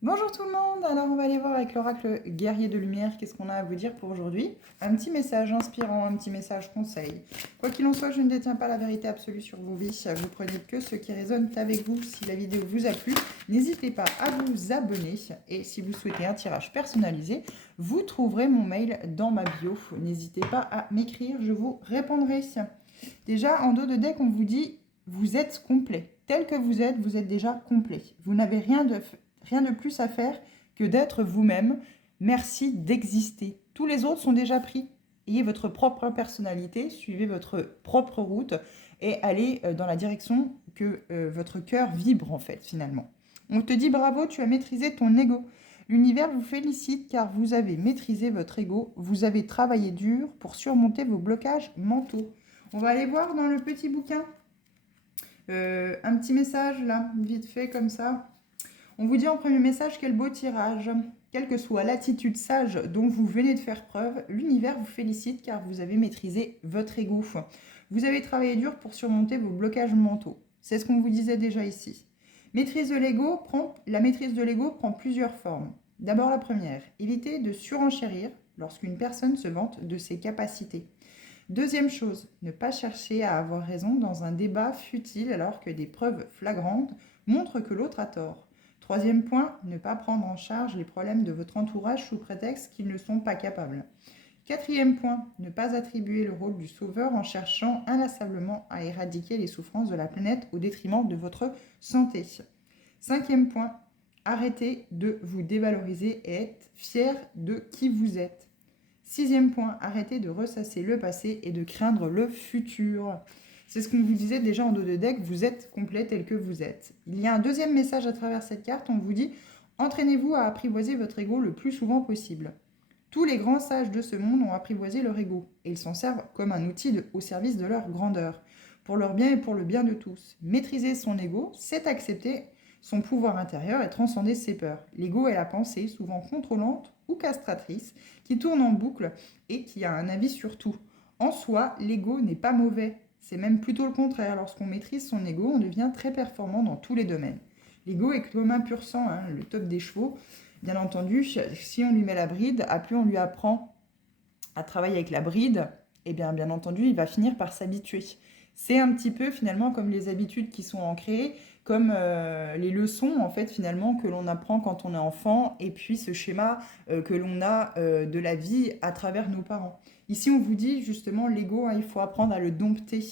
Bonjour tout le monde, alors on va aller voir avec l'oracle guerrier de lumière qu'est-ce qu'on a à vous dire pour aujourd'hui. Un petit message inspirant, un petit message conseil. Quoi qu'il en soit, je ne détiens pas la vérité absolue sur vos vies, vous prenez que ce qui résonne avec vous. Si la vidéo vous a plu, n'hésitez pas à vous abonner et si vous souhaitez un tirage personnalisé, vous trouverez mon mail dans ma bio. N'hésitez pas à m'écrire, je vous répondrai. Déjà, en dos de deck, on vous dit vous êtes complet. Tel que vous êtes déjà complet. Vous n'avez rien de plus à faire que d'être vous-même. Merci d'exister. Tous les autres sont déjà pris. Ayez votre propre personnalité, suivez votre propre route et allez dans la direction que votre cœur vibre en fait finalement. On te dit bravo, tu as maîtrisé ton ego. L'univers vous félicite car vous avez maîtrisé votre ego, vous avez travaillé dur pour surmonter vos blocages mentaux. On va aller voir dans le petit bouquin un petit message là, vite fait comme ça. On vous dit en premier message quel beau tirage. Quelle que soit l'attitude sage dont vous venez de faire preuve, l'univers vous félicite car vous avez maîtrisé votre ego. Vous avez travaillé dur pour surmonter vos blocages mentaux. C'est ce qu'on vous disait déjà ici. La maîtrise de l'ego prend plusieurs formes. D'abord la première, évitez de surenchérir lorsqu'une personne se vante de ses capacités. Deuxième chose, ne pas chercher à avoir raison dans un débat futile alors que des preuves flagrantes montrent que l'autre a tort. Troisième point, ne pas prendre en charge les problèmes de votre entourage sous prétexte qu'ils ne sont pas capables. Quatrième point, ne pas attribuer le rôle du sauveur en cherchant inlassablement à éradiquer les souffrances de la planète au détriment de votre santé. Cinquième point, arrêtez de vous dévaloriser et être fier de qui vous êtes. Sixième point, arrêtez de ressasser le passé et de craindre le futur. C'est ce qu'on vous disait déjà en dos de deck, vous êtes complet tel que vous êtes. Il y a un deuxième message à travers cette carte, on vous dit entraînez-vous à apprivoiser votre ego le plus souvent possible. Tous les grands sages de ce monde ont apprivoisé leur ego et ils s'en servent comme un outil au service de leur grandeur, pour leur bien et pour le bien de tous. Maîtriser son ego, c'est accepter son pouvoir intérieur et transcender ses peurs. L'ego est la pensée, souvent contrôlante ou castratrice, qui tourne en boucle et qui a un avis sur tout. En soi, l'ego n'est pas mauvais. C'est même plutôt le contraire. Lorsqu'on maîtrise son ego, on devient très performant dans tous les domaines. L'ego est comme un pur sang, hein, le top des chevaux. Bien entendu, si on lui met la bride, plus on lui apprend à travailler avec la bride, et bien entendu, il va finir par s'habituer. C'est un petit peu finalement comme les habitudes qui sont ancrées, comme les leçons en fait finalement que l'on apprend quand on est enfant, et puis ce schéma que l'on a de la vie à travers nos parents. Ici, on vous dit justement l'ego, hein, il faut apprendre à le dompter.